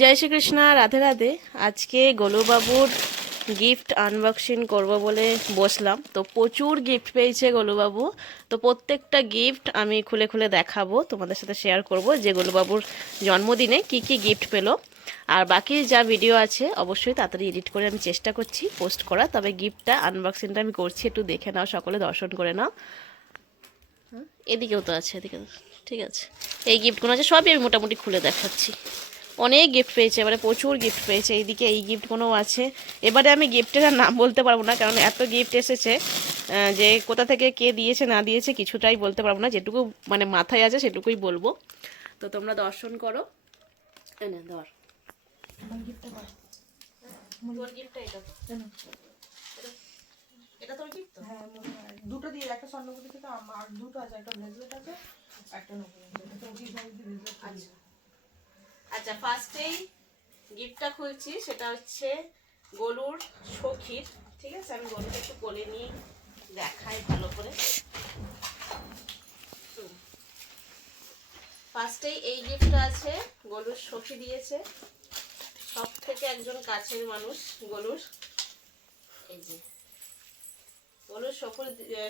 জয় শ্রীকৃষ্ণ, রাধে রাধে। আজকে গোলুবাবুর gift unboxing করব বলে বসলাম। তো প্রচুর গিফট পেয়েছে গোলুবাবু। তো প্রত্যেকটা গিফট আমি খুলে খুলে দেখাবো, তোমাদের সাথে শেয়ার করব যে গোলুবাবুর জন্মদিনে কি কি গিফট পেলো। আর বাকি যা ভিডিও আছে অবশ্যই তাড়াতাড়ি এডিট করে আমি চেষ্টা করছি পোস্ট করা। তবে গিফটটা আনবক্সিংটা আমি করছি, একটু দেখে নাও, সকলে দর্শন করে নাও। এদিকেও তো আছে, এদিকে ঠিক আছে। এই গিফটগুলো আছে, সবই আমি মোটামুটি খুলে দেখাচ্ছি। অনেক গিফট পেয়েছে, এবারে প্রচুর গিফট পেয়েছে। এইদিকে এই গিফটগুলোও আছে। এবারে আমি গিফটের নাম বলতে পারবো না, কারণ এত গিফট এসেছে যে কোথা থেকে কে দিয়েছে না দিয়েছে কিছুটাই বলতে পারবো না। যেটুকু মানে মাথায় আছে সেটুকুই বলবো। তো তোমরা দর্শন করো। ধর তোর গিফটটা এটা তোর গিফট তো? হ্যাঁ, দুটো দিয়ে, একটা স্বর্ণপতি থেকে আমার দুটো আছে, একটা ব্রেসলেট আছে, একটা নকল আছে। আচ্ছা, ফার্স্টেই গিফটটা খুলছি, সেটা হচ্ছে গলুর সখীর। ঠিক আছে, আমি গলুকে একটু কোলে নিয়ে দেখাই ভালো করে। ফার্স্টেই এই গিফটটা আছে, গলুর সখী দিয়েছে, সব থেকে একজন কাছের মানুষ গলুর। এই যে গলুর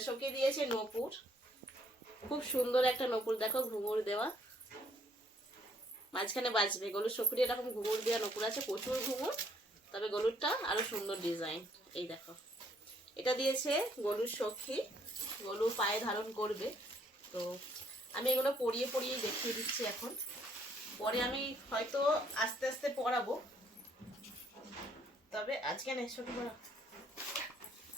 সখী দিয়েছে নূপুর, খুব সুন্দর একটা নূপুর, দেখো ঘুঙুর দেওয়া, মাঝখানে বাজবে। গলুর সখীর এরকম ঘুঙুর দেওয়া নূপুর আছে, প্রচুর ঘুঙুর, তবে গলুরটা আরো সুন্দর ডিজাইন। এই দেখো, এটা দিয়েছে গলুর সখী, গলু পায়ে ধারণ করবে। তো আমি এগুলো পরিয়ে পরিয়ে দেখিয়ে দিচ্ছি এখন, পরে আমি হয়তো আস্তে আস্তে পরাবো। তবে আজকে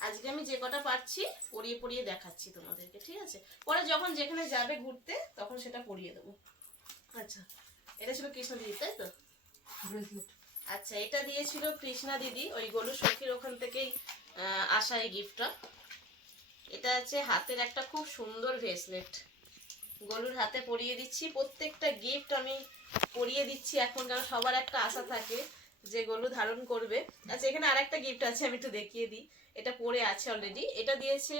আজকে আমি যে কটা পারছি পরিয়ে পরিয়ে দেখাচ্ছি তোমাদেরকে, ঠিক আছে? পরে যখন যেখানে যাবে ঘুরতে তখন সেটা পরিয়ে দেবো। আচ্ছা, এটা ছিল কৃষ্ণ দিদি, তাই তো? আচ্ছা, এটা দিয়েছিল কৃষ্ণা দিদি, ওই গলু সখীর ওখান থেকেই আসা এই গিফটটা। এটা আছে হাতের একটা খুব সুন্দর ভেসলেট, গলুর হাতে পরিয়ে দিচ্ছি। প্রত্যেকটা গিফট আমি পরিয়ে দিচ্ছি এখন, কারণ সবার একটা আশা থাকে যে গলু ধারণ করবে। আচ্ছা, এখানে আরেকটা গিফট আছে, আমি একটু দেখিয়ে দিই। এটা পরে আছে অলরেডি। এটা দিয়েছে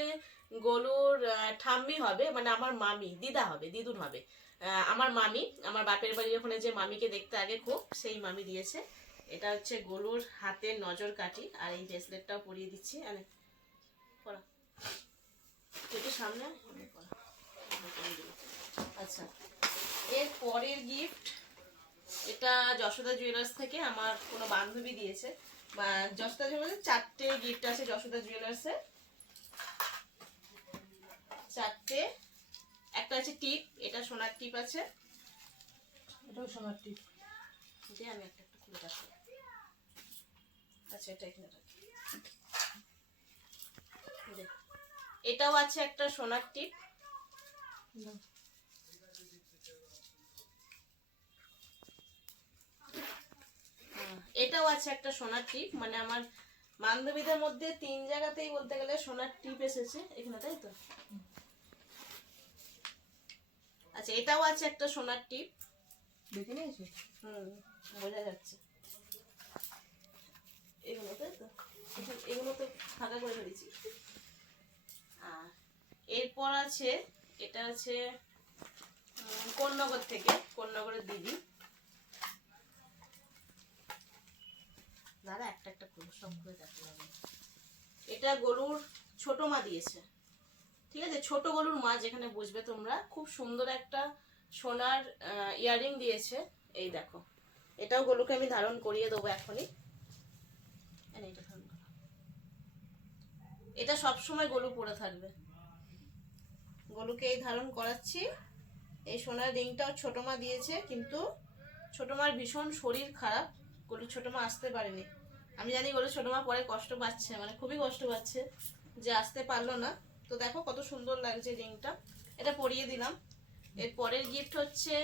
গলুর ঠাম্মি হবে, মানে আমার মামি, দিদা হবে, দিদুন হবে। আমার মামি, আমার বাপের বাড়ির ওখানে যে মামিকে দেখতে আগে খুব, সেই মামি দিয়েছে। এটা হচ্ছে গলুর হাতের নজর কাঠি। আর এই ব্রেসলেটটাও পরিয়ে দিচ্ছি। পরা একটু সামনে পরা। আচ্ছা, এর পরের গিফট, এটা যশোদা জুয়েলার্স থেকে আমার কোনো বান্ধবী দিয়েছে। যশোদা জুয়েলার্সে 4টে গিফট আছে, যশোদা জুয়েলার্সে 4টে। একটা আছে টিপ, এটা সোনার টিপ আছে, এটাও সোনার টিপ। যে আমি একটা একটা খুলে রাখি। আচ্ছা, এটা এখানে রাখি। এটাও আছে একটা সোনার টিপ। এটাও আছে একটা সোনার টিপ, মানে আমার বান্ধবীদের মধ্যে 3 জায়গাতেই বলতে গেলে সোনার টিপ এসেছে এখানে, তাই তো? আচ্ছা, এটাও আছে একটা সোনার টিপ, দেখে নিয়েছি। বোঝা যাচ্ছে। এগুলো তাই তো, এগুলো তো ফাঁকা করে ফেলেছি। এরপর আছে, এটা আছে কোন্নগর থেকে, কোন্নগরের দিদি। দাদা একটা একটা করে সব করে দেখতে হবে। এটা গলুর ছোট মা দিয়েছে, ঠিক আছে? ছোট গলুর মা যেখানে বুঝবে তোমরা। খুব সুন্দর একটা সোনার ইয়াররিং দিয়েছে, এই দেখো। এটাও গলুকে আমি ধারণ করিয়ে দেবো এখনই। এটা সবসময় গলু পরে থাকবে, গলুকে এই ধারণ করাচ্ছি। এই সোনার রিংটাও ছোট মা দিয়েছে, কিন্তু ছোট মার ভীষণ শরীর খারাপ, গলু ছোট মা আসতে পারেনি। আমি জানি গলু ছোট মা পরে কষ্ট পাচ্ছে, মানে খুবই কষ্ট পাচ্ছে যে আসতে পারলো না। তো দেখো কত সুন্দর লাগছে রিংটা, এটা পরিয়ে দিলাম। এর পরের গিফট হচ্ছে,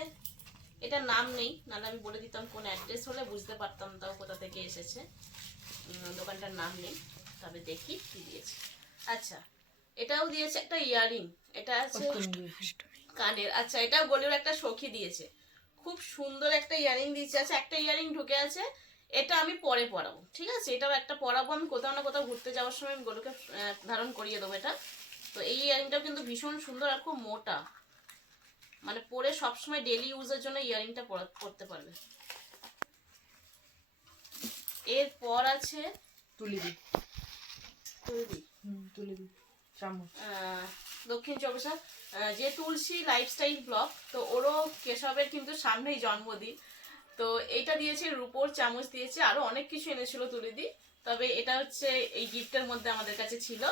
এটা নাম নেই, নাহলে আমি বলে দিতাম, কোন অ্যাড্রেস হলে বুঝতে পারতাম তাও কোথা থেকে এসেছে। দোকানটার নাম নেই, তবে দেখি কি দিয়েছে। আচ্ছা, এটাও দিয়েছে একটা ইয়াররিং, এটা আছে কানের। আচ্ছা, এটাও গলুর একটা সখী দিয়েছে, খুব সুন্দর একটা ইয়াররিং দিয়েছে। আচ্ছা, একটা ইয়াররিং ঢুকে আছে, এটা আমি পরে পরাবো, ঠিক আছে? এটাও একটা পরাবো আমি, কোথাও না কোথাও ঘুরতে যাওয়ার সময় আমি গলুকে ধারণ করিয়ে দেবো এটা। তো এই ইয়াররিংটাও কিন্তু ভীষণ সুন্দর আর খুব মোটা, মানে পরে সবসময় ডেলি ইউজের জন্য ইয়াররিংটা পরতে পারবে। এরপর আছে তুলে দিই তুলদি তুলে দিই চামচ। দক্ষিণ চব্বিশ যে তুলসী লাইফস্টাইল ব্লগ, তো ওরও কেশবের কিন্তু সামনেই জন্মদিন, তো এটা দিয়েছে রূপোর চামচ দিয়েছে, আরো অনেক কিছু এনেছিল তুলিদি, তবে এটা হচ্ছে এই গিফটের মধ্যে আমাদের কাছে ছিল।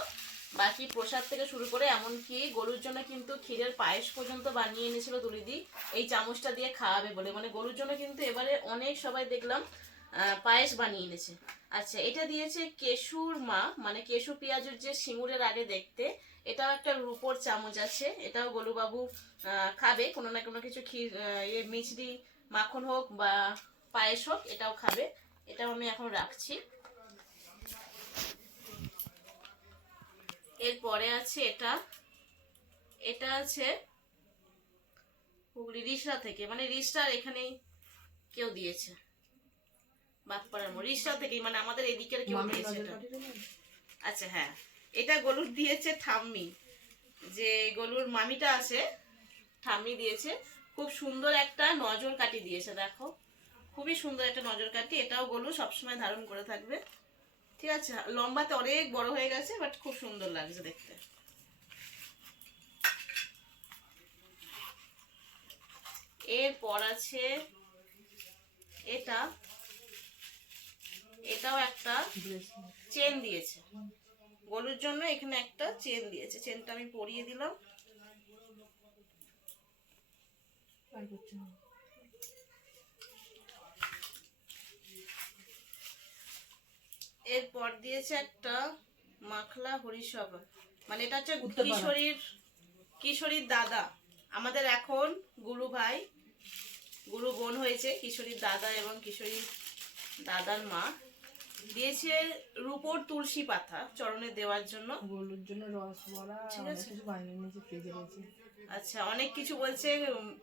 বাকি প্রসাদ থেকে শুরু করে এমনকি গরুর জন্য কিন্তু ক্ষীরের পায়েস পর্যন্ত বানিয়ে এনেছিল তুলিদি, এই চামচটা দিয়ে খাওয়াবে বলে। মানে গরুর জন্য কিন্তু এবারে অনেক সবাই দেখলাম পায়েস বানিয়ে এনেছে। আচ্ছা, এটা দিয়েছে কেশুর মা, মানে কেশু পেঁয়াজের যে সিঙ্গুরের আগে দেখতে, এটাও একটা রূপোর চামচ আছে, এটাও গোলুবাবু খাবে, কোনো না কোনো কিছু ক্ষীর মিছরি মাখন হোক বা পায়েস হোক, এটাও খাবে। এটাও আমি এখন রাখছি। এরপরে আছে এটা, এটা আছে হুগলি রিসরা থেকে, মানে রিসরার এখানেই কেউ দিয়েছে, বাদপাড়ার মোড় রিসরা থেকেই, মানে আমাদের এদিকের কেউ দিয়েছে এটা। আচ্ছা হ্যাঁ, এটা গলুর দিয়েছে ঠাম্মি, যে গলুর মামিটা আছে ঠাম্মি দিয়েছে, খুব সুন্দর একটা নজর কাটি দিয়েছে, দেখো খুবই সুন্দর একটা নজর কাটি, এটাও গলু সবসময় ধারণ করে থাকবে। ঠিক আছে, লম্বাতে অনেক বড় হয়ে গেছে, বাট খুব সুন্দর লাগছে দেখতে। এরপর আছে এটা, এটাও একটা চেন দিয়েছে গলুর জন্য, এখানে একটা চেন দিয়েছে, চেনটা আমি পরিয়ে দিলাম। এরপর দিয়েছে একটা মাখলা হরিসভা, মানে এটা হচ্ছে কিশোরীর দাদা, আমাদের এখন গুরু ভাই গুরু বোন হয়েছে, কিশোরীর দাদা এবং কিশোরীর দাদার মা দিয়েছে রূপোর তুলসী পাতা চরণে দেওয়ার জন্য, গরুর জন্য রসবড়া, অনেক কিছু বানিয়ে নিয়েছে, ফ্রিজে রয়েছে। আচ্ছা, অনেক কিছু বলছে,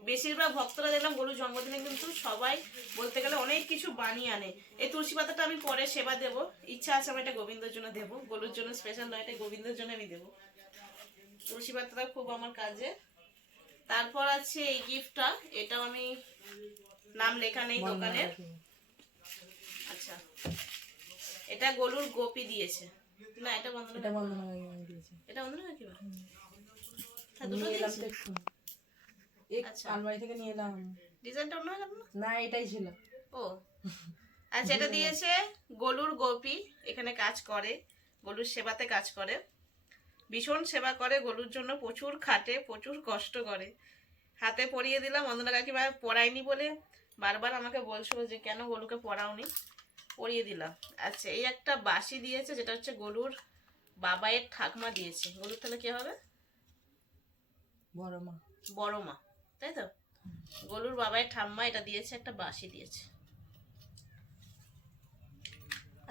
বেশিরভাগ ভক্তরা দেখলাম গরুর জন্মদিনে কিন্তু সবাই বলতে গেলে অনেক কিছু বানিয়ে আনে। এই তুলসী পাতাটা আমি পরে সেবা দেব, ইচ্ছা আছে আমার এটা গোবিন্দর জন্য দেবো, গরুর জন্য স্পেশাল নয়, এটা গোবিন্দর জন্য আমি দেবো। তুলসী পাতাটা খুব আমার কাজে। তারপর আছে এই গিফটটা, এটাও আমি নাম লেখা নেই দোকানের। আচ্ছা, এটা গলুর গোপী দিয়েছে, না এটা বন্ধনা দিয়েছে, এটা বন্ধনা কি আচ্ছা আলমারি থেকে নিয়ে এলাম, ডিজাইনটা অন্য হয়ে গেল না এটাই ছিল। ও আচ্ছা, এটা দিয়েছে গলুর গোপী, এখানে কাজ করে, গলুর সেবাতে কাজ করে, ভীষণ সেবা করে গলুর জন্য, প্রচুর খাটে, প্রচুর কষ্ট করে। হাতে পরিয়ে দিলাম, অন্ধনা কাকিমা পরায়নি বলে বারবার আমাকে বলছিল যে কেন গলুকে পরাওনি, পরিয়ে দিলাম। আচ্ছা, এই একটা বাঁশি দিয়েছে, যেটা হচ্ছে গলুর বাবায়ের ঠাকমা দিয়েছে, গলুর তাহলে কি হবে বড় মা, বড় মা, তাই তো, গলুর বাবায়ের ঠাম্মা এটা দিয়েছে, একটা বাঁশি দিয়েছে।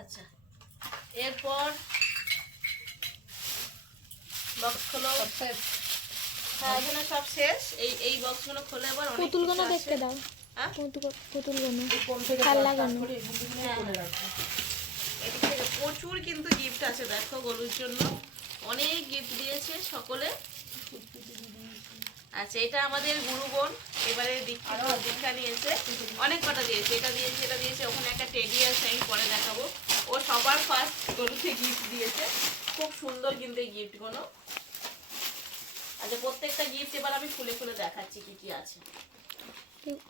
আচ্ছা, এরপর বক্স খোলো, হ্যাঁ এখানে সব শেষ, এই বক্সগুলো খোলে এবার অনেক পুতুলগুলো দেখতে দাও, হ্যাঁ পুতুলগুলো কোন থেকে ভাল লাগানো, এদিক থেকে প্রচুর কিন্তু গিফট আছে, দেখো গলুর জন্য অনেক গিফট দিয়েছে সকলে। আচ্ছা, এটা আমাদের গুরু বোন এবারে দীক্ষা নিয়েছে, অনেক কটা দিয়েছে, এটা দিয়েছে, এটা দিয়েছে, ওখানে একটা টেডি আছে, আমি পরে দেখাবো। ও সবার ফার্স্ট গলুকে গিফট দিয়েছে, খুব সুন্দর কিন্তু এই গিফটগুলো। আচ্ছা, প্রত্যেকটা গিফট এবার আমি খুলে খুলে দেখাচ্ছি কি কি আছে।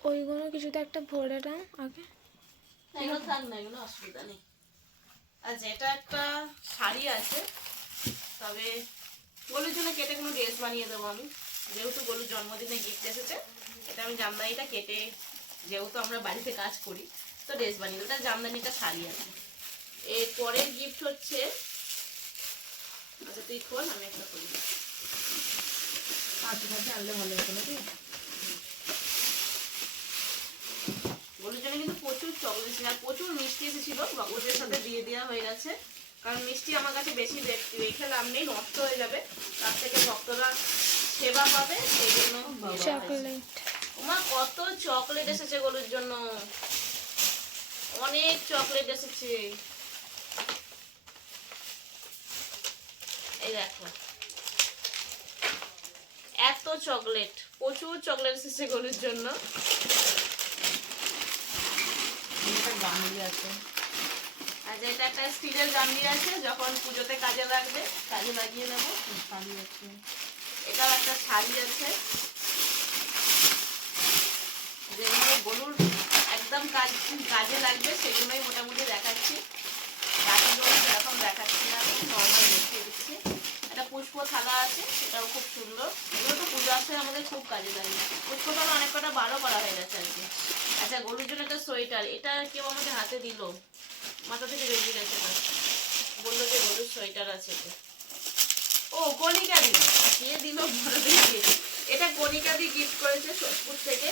ওইগুলো কিছুতে একটা ভরে দাও আগে, এগুলো থাক না, এগুলো অসুবিধা নেই। আচ্ছা, এটা একটা শাড়ি আছে, তবে গলুর জন্য কেটে কোনো ড্রেস বানিয়ে দেবো আমি, যেহেতু গলুর জন্মদিনে গিফট এসেছে, এটা আমি জামদানিটা কেটে, যেহেতু আমরা বাড়িতে কাজ করি তো ড্রেস বানিয়ে দেবো, এটা জামদানিটা শাড়ি আছে। এরপরের গিফট হচ্ছে, আচ্ছা তুই খোল, আমি একটা করি, আনলে ভালো হতো নাকি। গলুর জন্য কিন্তু প্রচুর চকলেট আর প্রচুর মিষ্টি এসেছিল, ওদের সাথে দিয়ে দেওয়া হয়ে গেছে, কারণ মিষ্টি আমার কাছে বেশি রেখে লাভ নেই, নষ্ট হয়ে যাবে, তার থেকে ভক্তরা সেবা পাবে, সেই জন্য চকলেট। ওমা কত চকলেট এসেছে গলুর জন্য, অনেক চকলেট এসেছে, এই দেখো এত চকলেট, প্রচুর চকলেট এসেছে গলুর জন্য। আচ্ছা, এটা একটা স্টিলের গামলি আছে, যখন পুজোতে কাজে লাগবে, কাজে লাগিয়ে নেবো। শাড়ি আছে, এটাও একটা শাড়ি আছে, যেগুলো গরুর একদম কাজে লাগবে সেগুলোই মোটামুটি দেখাচ্ছি। বাকিগুলো সেরকম দেখাচ্ছি না, নর্মাল দেখিয়ে দিচ্ছি। একটা পুষ্প থালা আছে, সেটাও খুব সুন্দর। এগুলো তো পুজো আসে আমাদের খুব কাজে লাগে। পুষ্প থালা অনেক কটা বারও করা হয়ে গেছে আর কি। আচ্ছা, গরুর জন্য একটা সোয়েটার, এটা কেউ আমাকে হাতে দিল, মাথা থেকে বেরিয়ে গেছে। বললো যে গরুর সোয়েটার আছে এটা। ও কণিকা দি কে দিল বলে দেখি। এটা কণিকা দি গিফট করেছে সোদপুর থেকে।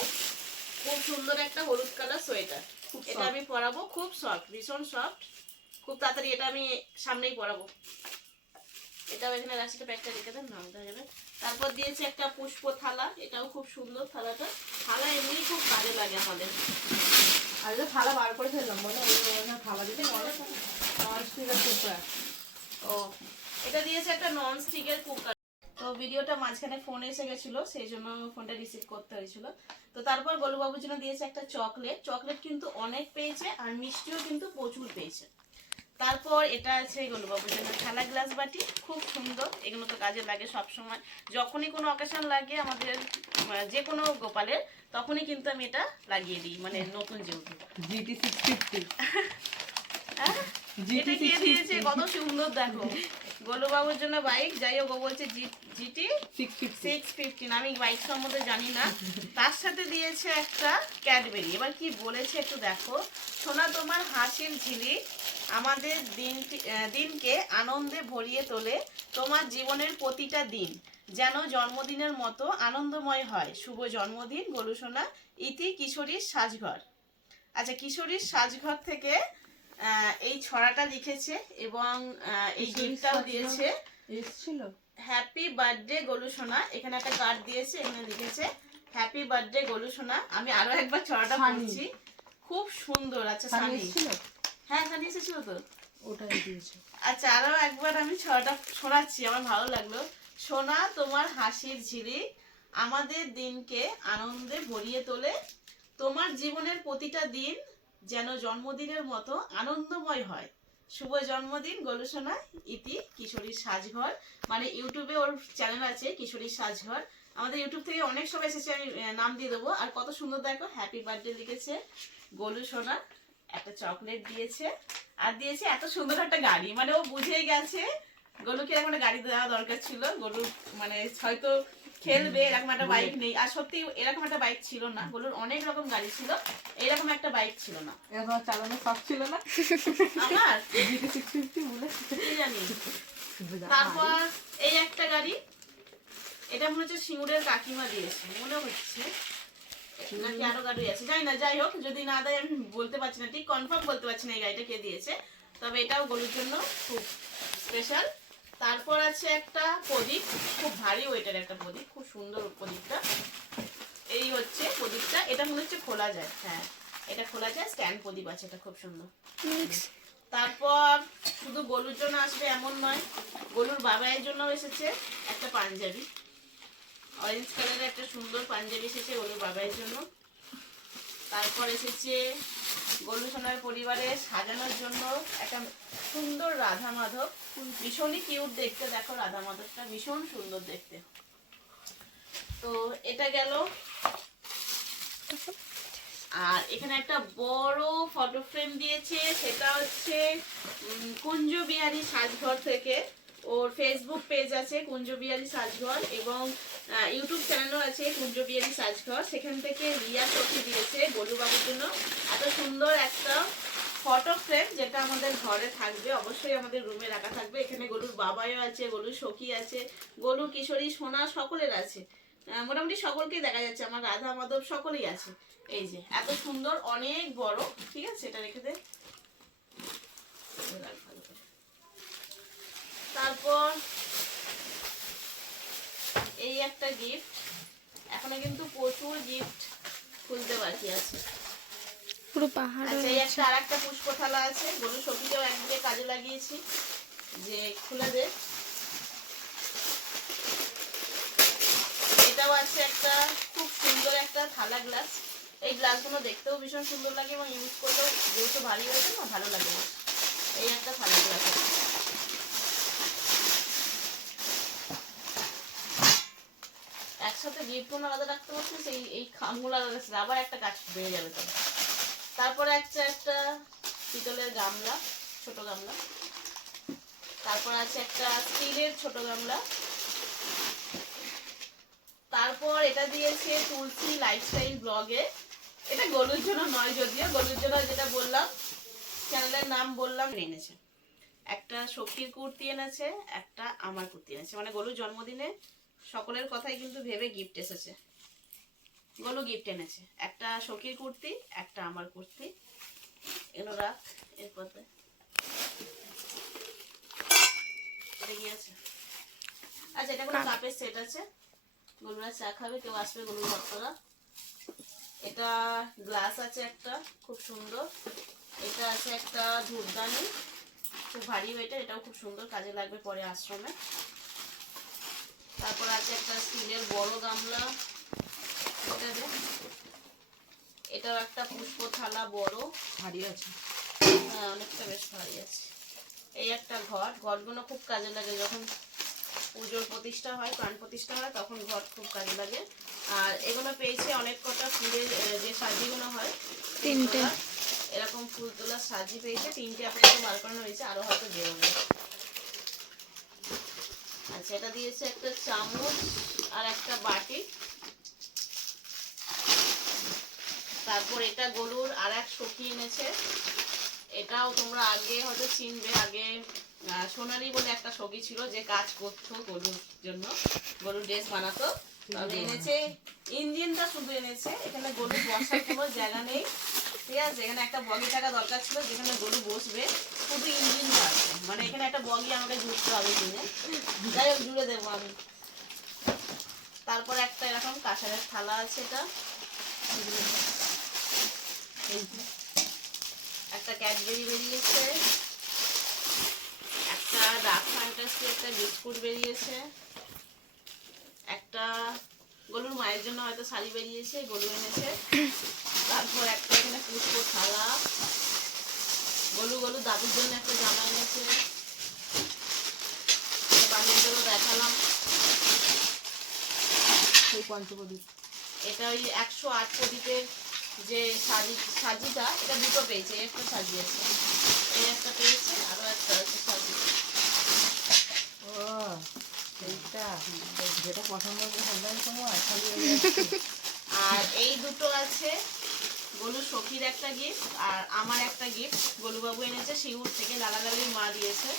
খুব সুন্দর একটা হলুদ কালার সোয়েটার। এটা আমি পরাবো, খুব সফট, ভীষণ সফট, খুব তাড়াতাড়ি এটা আমি সামনেই পরাবো। এটাও এখানে রাশিটা প্যাকটা রেখে দেন, নাম দেওয়া যাবে। তারপর দিয়েছে একটা পুষ্প থালা, এটাও খুব সুন্দর থালাটা। থালা এমনি খুব কাজে লাগে আমাদের। আর এটা থালা বার করে ফেললাম বলো, থালা দিতে কুকার। ও, এটা দিয়েছে একটা নন স্টিকের কুকার। তো ভিডিওটা মাঝখানে ফোন এসে গেছিলো, সেই জন্য ফোনটা রিসিভ করতে হয়েছিল। তো তারপর গোলুবাবুর জন্য দিয়েছে একটা চকলেট। চকলেট কিন্তু অনেক পেয়েছে, আর মিষ্টিও কিন্তু প্রচুর পেয়েছে। তারপর এটা আছে গোলুবাবুর জন্য থালা, গ্লাস, বাটি, খুব সুন্দর। এগুলো তো কাজে লাগে সব সময়, যখনই কোনো অকেশন লাগে আমাদের, যে কোনো গোপালের, তখনই কিন্তু আমি এটা লাগিয়ে দিই, মানে নতুন যেহেতু। GT 650, এটা কে দিয়েছে, কত সুন্দর দেখো। গোলুবাবুর জন্য বাইক, যাই হোক ও বলছে GT 615, আমি বাইক সম্বন্ধে জানি না। তার সাথে দিয়েছে একটা ক্যাডবেরি। এবার কি বলেছে একটু দেখো। সোনা তোমার হাসির ঝিলিক আমাদের দিনকে আনন্দে ভরিয়ে তোলে, তোমার জীবনের প্রতিটা দিন যেন জন্মদিনের মতো আনন্দময় হয়। শুভ জন্মদিন গোলু সোনা, ইতি কিশোরীর সাজঘর। আচ্ছা, কিশোরীর সাজঘর থেকে এই ছড়াটা লিখেছে, এবং এই গিফটটাও দিয়েছে। এসেছিল হ্যাপি বার্থডে গোলু সোনা। এখানে একটা কার্ড দিয়েছে, এখানে লিখেছে হ্যাপি বার্থডে গোলু সোনা। আমি আরো একবার ছড়াটা পড়ছি, খুব সুন্দর। আচ্ছা, সানি, হ্যাঁ সানি এসেছিল তো, ওটাই দিয়েছে। আচ্ছা, আরো একবার আমি ছড়াটা শোনাচ্ছি, আমার ভালো লাগলো। সোনা তোমার হাসির ঝিলিক আমাদের দিনকে আনন্দে ভরিয়ে তোলে, তোমার জীবনের প্রতিটা দিন যেন জন্মদিনের মতো আনন্দময় হয়। শুভ জন্মদিন গোলু সোনা, ইতি কিশোরীর সাজঘর। মানে ইউটিউবে ওর চ্যানেল আছে কিশোরীর সাজঘর। আমাদের ইউটিউব থেকে অনেক সব এসেছে, আমি নাম দিয়ে দেবো। আর কত সুন্দর দেখো, হ্যাপি বার্থডে লিখেছে গোলু সোনা। একটা চকলেট দিয়েছে, আর দিয়েছে এত সুন্দর একটা গাড়ি। মানে ও বুঝেই গেছে গলুকে এরকম একটা গাড়ি দেওয়া দরকার ছিল। গলু মানে হয়তো খেলবে, এরকম একটা বাইক নেই। আর সত্যি এরকম একটা বাইক ছিল না, গলুর অনেক রকম গাড়ি ছিল, এরকম একটা বাইক ছিল না। এরকম চালানো শখ ছিল না আমার GT 650 বলে কি জানি। তারপর এই একটা গাড়ি, এটা মনে হচ্ছে সিঙ্গুরের কাকিমা দিয়েছে মনে হচ্ছে, নাকি আরো গাড়ি আছে জানি না। যাই হোক, যদি না দেয় আমি বলতে পারছি না, ঠিক কনফার্ম বলতে পারছি না এই গাড়িটা কে দিয়েছে। তবে এটাও গরুর জন্য খুব স্পেশাল। তারপর আছে একটা প্রদীপ, খুব ভারী ওয়েটের একটা প্রদীপ, খুব সুন্দর প্রদীপটা। এই হচ্ছে প্রদীপটা, এটা মনে হচ্ছে খোলা যায়, হ্যাঁ এটা খোলা যায়, স্ট্যান্ড প্রদীপ আছে, এটা খুব সুন্দর। তারপর শুধু গলুর জন্য আসবে এমন নয়, গলুর বাবাইয়ের জন্য এসেছে একটা পাঞ্জাবি, অরেঞ্জ কালারের একটা সুন্দর পাঞ্জাবি এসেছে গলুর বাবাইয়ের জন্য। তারপর এসেছে গলু সোনার পরিবারে সাজানোর জন্য একটা সুন্দর রাধা মাধব, ভীষণই কিউট দেখতে। দেখো রাধা মাধবটা ভীষণ সুন্দর দেখতে। তো এটা গেল। আর এখানে একটা বড় ফটো ফ্রেম দিয়েছে, সেটা হচ্ছে কুঞ্জ বিহারী সাজঘর থেকে। ওর ফেসবুক পেজ আছে কুঞ্জ বিহারী সাজঘর, এবং ইউটিউব চ্যানেলও আছে কুঞ্জ বিহারী সাজঘর। সেখান থেকে রিয়া সখী দিয়েছে গোলুবাবুর জন্য এত সুন্দর একটা ফটো ফ্রেম, যেটা আমাদের ঘরে থাকবে, অবশ্যই আমাদের রুমে রাখা থাকবে। এখানে গলুর বাবাও আছে, গলুর সখী আছে, গলু কিশোরী সোনা সকলের আছে, মোটামুটি সকলকেই দেখা যাচ্ছে, আমার রাধা মাধব সকলেই আছে। এই যে এত সুন্দর, অনেক বড়, ঠিক আছে এটা রেখে দে। তারপর এই একটা গিফট, এখনো কিন্তু প্রচুর গিফট খুলতে বাকি আছে। পুরো পাহাড়। আচ্ছা, এই একটা আরেকটা পুষ্প থালা আছে, গরু সখীকেও একদিকে কাজে লাগিয়েছি, যে খুলে দে। এটাও আছে একটা খুব সুন্দর একটা থালা গ্লাস। এই গ্লাসগুলো দেখতেও ভীষণ সুন্দর লাগে, এবং ইউজ করলেও যেহেতু ভারী হয়েছে না, ভালো লাগে। এই একটা থালিতে রাখা আছে। একসাথে গিফটগুলো আলাদা রাখতে পারছিস, এই খামগুলো আলাদা রাখছিস, আবার একটা কাজ বেড়ে যাবে তো। তারপরে একটা পিতলের গামলা, ছোট গামলা। তারপর আছে একটা স্টিলের ছোট গামলা। তারপর এটা দিয়েছে তুলসী লাইফস্টাইল ব্লগে। এটা গলুর জন্য নয়, যদিও গলুর জন্য যেটা বললাম চ্যানেলের নাম বললাম। এনেছে একটা সখীর কুর্তি এনেছে, একটা আমার কুর্তি এনেছে, মানে গলুর জন্মদিনে সকলের কথাই কিন্তু ভেবে গিফট এসেছে। গলু গিফট এনেছে একটা সখীর কুর্তি, একটা আমার কুর্তি। এগুলো রাখ। এরপর আচ্ছা, এটা কোনো কাপের সেট আছে, গলুরা চা খাবে, কেউ আসবে গলুর ভক্তরা। এটা গ্লাস আছে একটা, খুব সুন্দর। এটা আছে একটা ধূপদানি, খুব ভারী ওয়েটের, এটাও খুব সুন্দর, কাজে লাগবে পরে আশ্রমে। তারপর আছে একটা স্টিলের বড় গামলা, এটাও একটা পুষ্প থালা বড়, ভারী আছে। হ্যাঁ অনেকটা বেশ ভারী আছে। এই একটা ঘট, ঘটগুলো খুব কাজে লাগে যখন পুজোর প্রতিষ্ঠা হয়, প্রাণ প্রতিষ্ঠা হয়, তখন ঘট খুব কাজে লাগে। আর এগুলো পেয়েছে অনেক কটা ফুলের যে সাজিগুলো হয়, 3টে এরকম ফুল তোলার সাজি পেয়েছে, 3টে আপাতত বার করানো হয়েছে, আরো হয়তো বেরোবে। আচ্ছা, এটা দিয়েছে একটা চামচ আর একটা বাটি। তারপর এটা গলুর আর এক সখী এনেছে, এটাও তোমরা আগে হয়তো চিনবে। আগে সোনালি বলে একটা সখী ছিল যে কাজ করতো গলুর জন্য, গলুর ড্রেস বানাতো। তবে এনেছে ইঞ্জিনটা শুধু এনেছে, এখানে গলু বসার কোনো জায়গা নেই, ঠিক আছে। এখানে একটা বগি থাকা দরকার ছিল যেখানে গলু বসবে, শুধু ইঞ্জিনটা আছে, মানে এখানে একটা বগি আমাকে জুড়তে হবে কিনে, যাই হোক জুড়ে দেবো আমি। তারপর একটা এরকম কাঁসারের থালা আছে, এটা একটা ক্যাডবেরি বেরিয়েছে, একটা ডার্ক ফ্যান্টাসি একটা বিস্কুট বেরিয়েছে, একটা গলুর মায়ের জন্য হয়তো শাড়ি বেরিয়েছে, গলু এনেছে। তারপর একটা এখানে পুষ্প থালা, গলু দাদুর জন্য একটা জামা এনেছে, বাড়ির জন্য দেখালাম। সেই পঞ্চপ্রদীপ, এটা ওই 108 প্রদীপের যে সাজিটা, এটা দুটো পেয়েছে, একটা সাজিয়েছে, এই একটা পেয়েছে, আরো একটা আছে সাজি। ও এইটা যেটা পছন্দ হবে সময় খালি। আর এই দুটো আছে গলু সখীর একটা গিফট আর আমার একটা গিফট, গলুবাবু এনেছে শিউর থেকে, লালালালির মা দিয়েছে।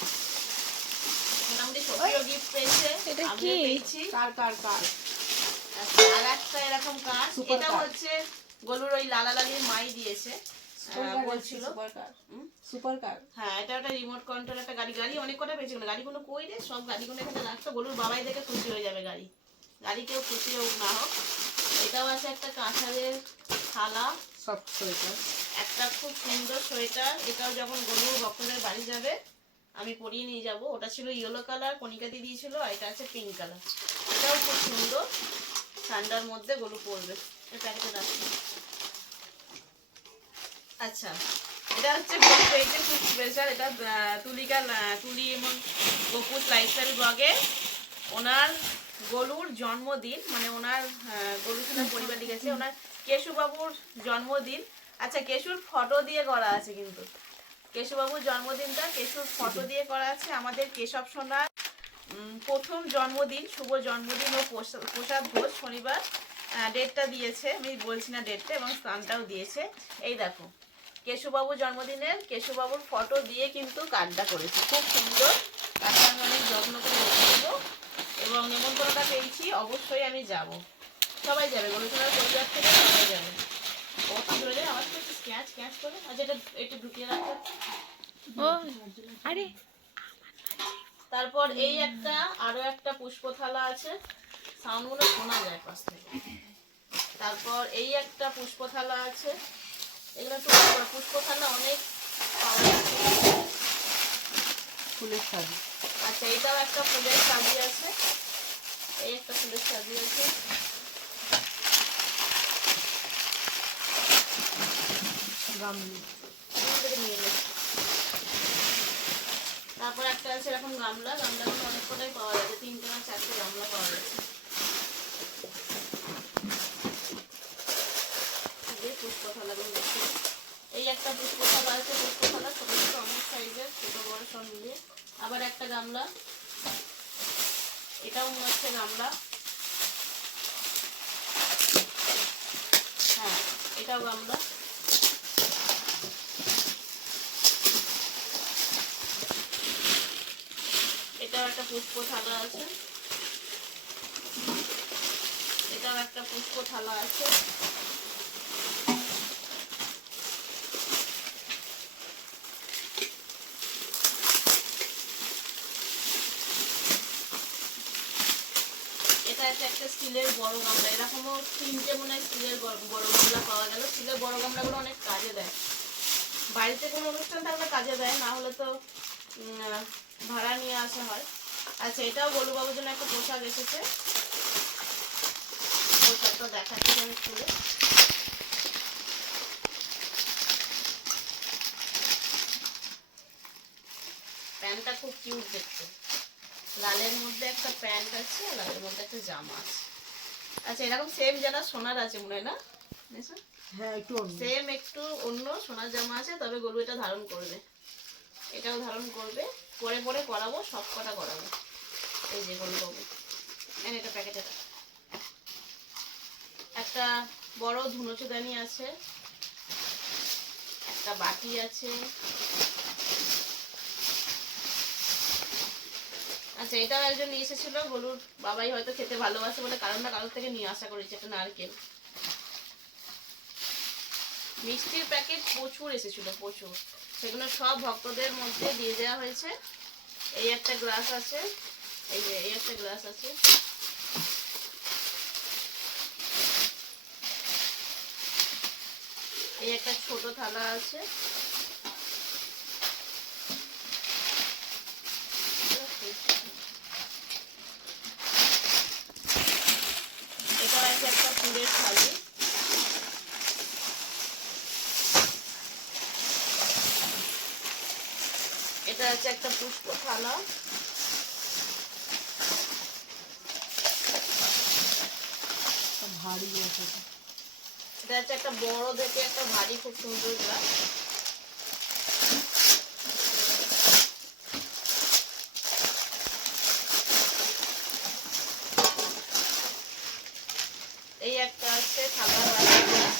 মোটামুটি সখীও গিফট পেয়েছে, এটা আমিও কি? পেয়েছি। কার কার কার আচ্ছা, আর একটা এরকম কাজ, Super এটা car। হচ্ছে গলুর ওই লালালালির মাই দিয়েছে, বলছিল। Super car, super car. হ্যাঁ, এটা একটা রিমোট কন্ট্রোল একটা গাড়ি, গাড়ি অনেক কটা পেয়েছিল, গাড়িগুলো কই রে, সব গাড়িগুলো এখানে রাখতো, গলুর বাবাই দেখে খুশি হয়ে যাবে, গাড়ি কেউ খুশি হোক না হোক। এটাও আছে একটা কাঁসারের থালা, সব সোয়েটার, একটা খুব সুন্দর সোয়েটার, এটাও যখন গলু ভক্তদের বাড়ি যাবে আমি পরিয়ে নিয়ে যাব। ওটা ছিল ইয়েলো কালার, কণিকা দিয়ে দিয়েছিল, আর এটা আছে পিঙ্ক কালার, এটাও খুব সুন্দর, ঠান্ডার মধ্যে গলু পরবে। এই প্যাকেটে রাখছি। আচ্ছা, এটা হচ্ছে খুব স্পেশাল, এটা তুলি এবং গোপুস লাইফস্টাইল ব্লগে ওনার গলুর জন্মদিন, মানে ওনার গলু সোনার পরিবার লিখেছে ওনার কেশুবাবুর জন্মদিন। আচ্ছা, কেশুর ফটো দিয়ে করা আছে, কিন্তু কেশুবাবুর জন্মদিনটা কেশুর ফটো দিয়ে করা আছে। আমাদের কেশব সোনার প্রথম জন্মদিন, শুভ জন্মদিন ও প্রসাদ ভোজ শনিবার, ডেটটা দিয়েছে, আমি বলছি না ডেটটা, এবং স্থানটাও দিয়েছে। এই দেখো, কেশুবাবুর জন্মদিনের কেশুবাবুর ফটো দিয়ে কিন্তু কার্ডটা করেছি, খুব সুন্দর। কার্ডটা আমি অনেক যত্ন করে রেখে দেবো, এবং নেমন্তন্নটা পেয়েছি, অবশ্যই আমি যাব, সবাই যাবে, গলুচনার পরিবার থেকে সবাই যাবে। ও কি ধরে যায় আমার তো স্ক্যাচ ক্যাচ করে। আচ্ছা, এটা একটু ঢুকিয়ে রাখো। ও আরে তারপর এই একটা আরো একটা পুষ্প থালা আছে, সাউন্ডগুলো শোনা যায় পাশ থেকে। তারপর এই একটা পুষ্প থালা আছে, এগুলো একটু পুষ্প থালা অনেক পাওয়া যাচ্ছে। ফুলের সাজি। আচ্ছা, এটাও একটা ফুলের সাজি আছে, এই একটা ফুলের সাজি আছে। গামলি নিয়ে নিচ্ছি। তারপর একটা আছে এরকম গামলা, গামলাগুলো অনেক কটাই পাওয়া যাবে, 3টে না 4টে গামলা পাওয়া যাচ্ছে। পুষ্প থালাগুলো দেখছি, এই একটা পুষ্প থালা আছে, পুষ্প থালা ছোট ছোট অনেক সাইজের, ছোট বড় সব মিলিয়ে। আবার একটা গামলা, এটাও মনে হচ্ছে গামলা, হ্যাঁ এটাও গামলা। এটাও একটা পুষ্প থালা আছে, এটাও একটা পুষ্প থালা আছে। এটা আছে একটা স্টিলের বড় গামলা, এরকমও 3টে মনে হয় স্টিলের বড় গামলা পাওয়া গেল। স্টিলের বড় গামলাগুলো অনেক কাজে দেয়, বাড়িতে কোনো অনুষ্ঠান থাকলে কাজে দেয়, না হলে তো ভাড়া নিয়ে আসা হয়। আচ্ছা এটাও গোলুবাবুর জন্য একটা পোশাক এসেছে, পোশাকটা দেখাচ্ছি আমি খুলে। প্যান্টটা খুব কিউট দেখতে, লালের মধ্যে একটা প্যান্ট আছে, লালের মধ্যে একটা জামা আছে। আচ্ছা এরকম সেম যেটা সোনার আছে মনে হয় না, হ্যাঁ একটু সেম একটু অন্য সোনার জামা আছে, তবে গোলু এটা ধারণ করবে, এটাও ধারণ করবে, পরে পরে করাবো, সব কটা করাবো। এই যে গোলুবাবু, এটা প্যাকেটে একটা বড় ধুনোচুদানি আছে, একটা বাটি আছে। আচ্ছা এটাও একজন নিয়ে এসেছিল, গোলুর বাবাই হয়তো খেতে ভালোবাসে বলে কারণ না কারোর থেকে নিয়ে আসা করেছে, একটা নারকেল। মিষ্টির প্যাকেট প্রচুর এসেছিল, প্রচুর, সেগুলো সব ভক্তদের মধ্যে দিয়ে দেওয়া হয়েছে। এই একটা গ্লাস আছে, এই যে এই একটা গ্লাস আছে, এই একটা ছোট থালা আছে, এটা আছে একটা ফুলের থালি, এটা আছে একটা পুষ্প থালা, ভারী আছে, এটা হচ্ছে একটা বড় দেখে একটা ভারী খুব সুন্দর গ্লাস। এই একটা আছে থালা বাটি গ্লাস,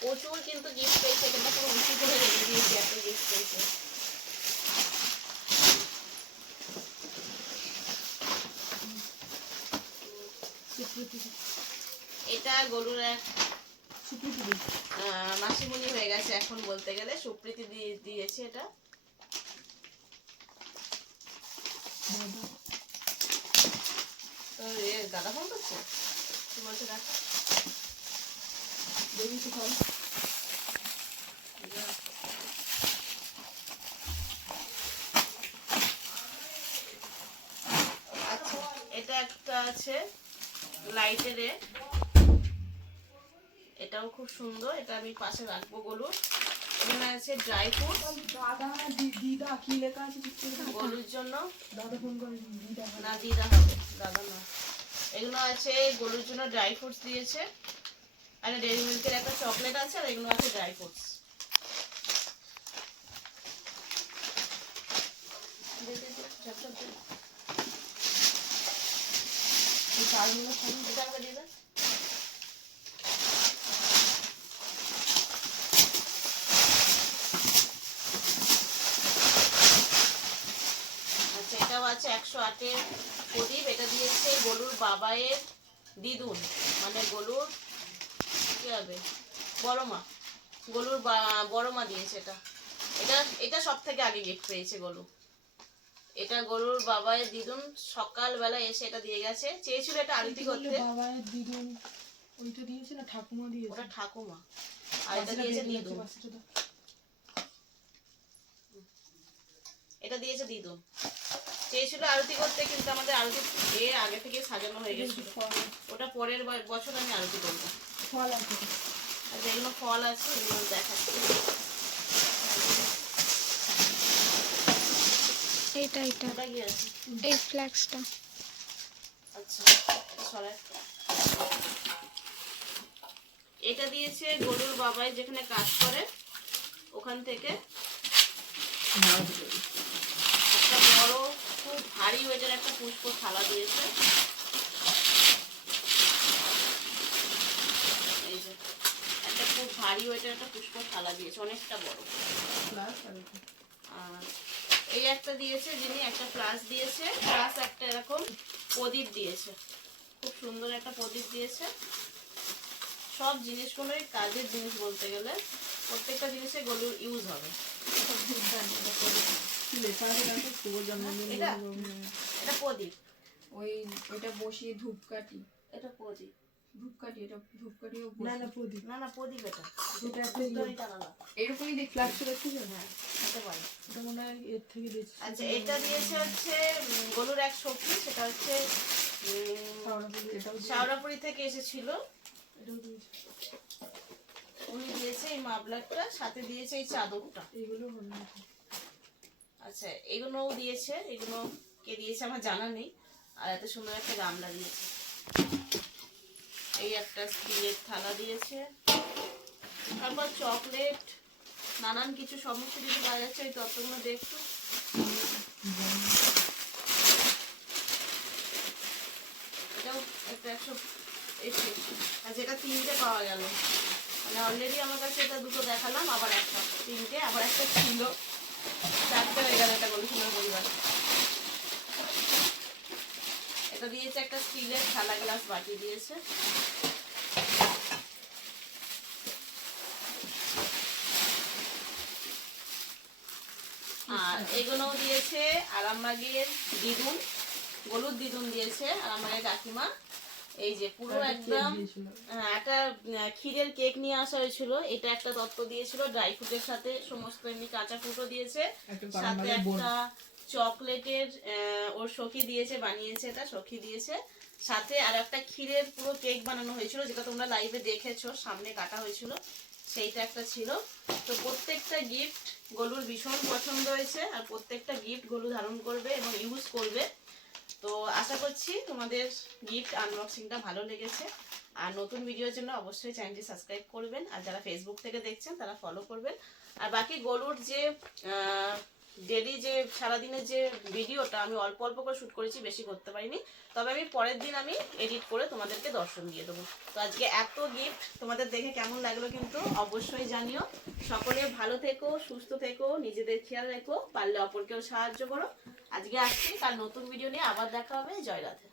প্রচুর কিন্তু গিফট পেয়েছে, কিন্তু পুরো উঁচু করে রেখে দিয়েছি, এত গিফট পেয়েছে। এটা গরুর এক মাসিমণি হয়ে গেছে এখন বলতে গেলে, সুপ্রীতি দিয়েছে এটা। তো দাদা ফোন করছে, কি বলছে দেখ, দেখি তো ফোন। আচ্ছা এটা একটা আছে লাইটের, এটাও খুব সুন্দর, এটা আমি পাশে রাখবো গলুর। এখানে আছে ড্রাই ফ্রুট, দাদা দিদা কি লেখা আছে গলুর জন্য, দাদা ফোন করে দিদা না দিদা হবে, দাদা না। এগুলো আছে গলুর জন্য, ড্রাই ফ্রুটস দিয়েছে, আর ডেয়ারি মিল্কের একটা চকলেট আছে, আর এগুলো আছে ড্রাই ফ্রুটস। এটা আমাকে দিয়ে দাও। আচ্ছা এটাও আছে 108-এর প্রদীপ, এটা দিয়েছে গলুর বাবায়ের দিদুন, মানে গলুর কি হবে বড় মা, গলুর বড় মা দিয়েছে এটা। এটা এটা সব থেকে আগে গিফট পেয়েছে গলু, এটা গলুর বাবায়ের দিদুন সকালবেলা এসে এটা দিয়ে গেছে, চেয়েছিল এটা আরতি করতে। বাবায়ের দিদুন ওইটা দিয়েছে না ঠাকুমা দিয়েছে, ওটা ঠাকুমা, আর এটা দিয়েছে দিদুন, এটা দিয়েছে দিদুন। চেয়েছিল আরতি করতে, কিন্তু আমাদের আরতি আগে থেকে সাজানো হয়ে গেছিল, ওটা পরের বছর আমি আরতি করবো। ফল আছে, আর যেগুলো ফল আছে এগুলো দেখাচ্ছি। এটা ওটা কি আছে? এই ফ্ল্যাক্সটা। আচ্ছা সরাই। এটা দিয়েছে গরুর বাবাই যেখানে কাজ করে ওখান থেকে একটা বড় খুব ভারী ওয়েটের একটা পুষ্প থালা দিয়েছে। এই যে একটা খুব ভারী ওয়েটের একটা পুষ্প থালা দিয়েছে, অনেকটা বড়। আর এই একটা দিয়েছে যিনি, একটা প্লাস দিয়েছে, প্লাস একটা এরকম প্রদীপ দিয়েছে, খুব সুন্দর একটা প্রদীপ দিয়েছে। সব জিনিসগুলোই কাজের জিনিস বলতে গেলে, প্রত্যেকটা জিনিসে গরুর ইউজ হবে। এটা প্রদীপ, ওইটা বসিয়ে ধূপকাঠি, এটা প্রদীপ, এটা ধূপকাঠিও না না প্রদীপ, না না প্রদীপ, এটা এটা একটা ধূপকাঠিটা আলাদা। এরকমই দেখ ফ্ল্যাক্স দেখতে হ্যাঁ হতে পারে। এটা মনে হয় এর থেকে দিয়েছে। আচ্ছা এটা দিয়েছে হচ্ছে গরুর এক সখী, সেটা হচ্ছে এটাও শাওড়াপুরি থেকে এসেছিল, এটাও দিয়েছে। উনি দিয়েছে এই মাফলারটা, সাথে দিয়েছে এই চাদরটা। এইগুলো হবে না। আচ্ছা এগুলোও দিয়েছে, এগুলো কে দিয়েছে আমার জানা নেই। আর এত সুন্দর একটা গামলা দিয়েছে, এই একটা স্টিলের থালা দিয়েছে, তারপর চকলেট, নানান কিছু সমস্ত কিছু পাওয়া যাচ্ছে। এই তত্ত্বগুলো দেখতো, এটাও একটা 100 আর যেটা 3টে পাওয়া গেল, মানে অলরেডি আমার কাছে এটা 2টো দেখালাম, আবার একটা 3টে, আবার একটা ছিল, 4টে হয়ে গেল এটা গরু সোনার পরিবার। এটা দিয়েছে একটা স্টিলের থালা, গ্লাস, বাটি দিয়েছে। আর এগুলোও দিয়েছে আরামবাগের দিদুন, গলুর দিদুন দিয়েছে আরামবাগের কাকিমা। এই যে পুরো একদম একটা ক্ষীরের কেক নিয়ে আসা হয়েছিল, এটা একটা তত্ত্ব দিয়েছিল ড্রাই ফ্রুটের সাথে, সমস্ত এমনি কাঁচা ফ্রুটও দিয়েছে, সাথে একটা চকলেটের ওর সখী দিয়েছে, বানিয়েছে, এটা সখী দিয়েছে, সাথে আর একটা ক্ষীরের পুরো কেক বানানো হয়েছিল, যেটা তোমরা লাইভে দেখেছো, সামনে কাটা হয়েছিল, সেইটা একটা ছিল। তো প্রত্যেকটা গিফট গলুর ভীষণ পছন্দ হয়েছে, আর প্রত্যেকটা গিফট গলু ধারণ করবে এবং ইউজ করবে। তো আশা করছি তোমাদের গিফট আনবক্সিংটা ভালো লেগেছে। আর নতুন ভিডিওর জন্য অবশ্যই চ্যানেলটি সাবস্ক্রাইব করবেন, আর যারা ফেসবুক থেকে দেখছেন তারা ফলো করবেন। আর বাকি গলুর যে ডেলি যে সারাদিনের যে ভিডিওটা আমি অল্প অল্প করে শ্যুট করেছি, বেশি করতে পারিনি, তবে আমি পরের দিন আমি এডিট করে তোমাদেরকে দর্শন দিয়ে দেবো। তো আজকে এত গিফট তোমাদের দেখে কেমন লাগলো কিন্তু অবশ্যই জানিও। সকলে ভালো থেকো, সুস্থ থেকো, নিজেদের খেয়াল রেখো, পারলে অপরকেও সাহায্য করো। আজকে আসছি, কাল নতুন ভিডিও নিয়ে আবার দেখা হবে। জয় রাধে।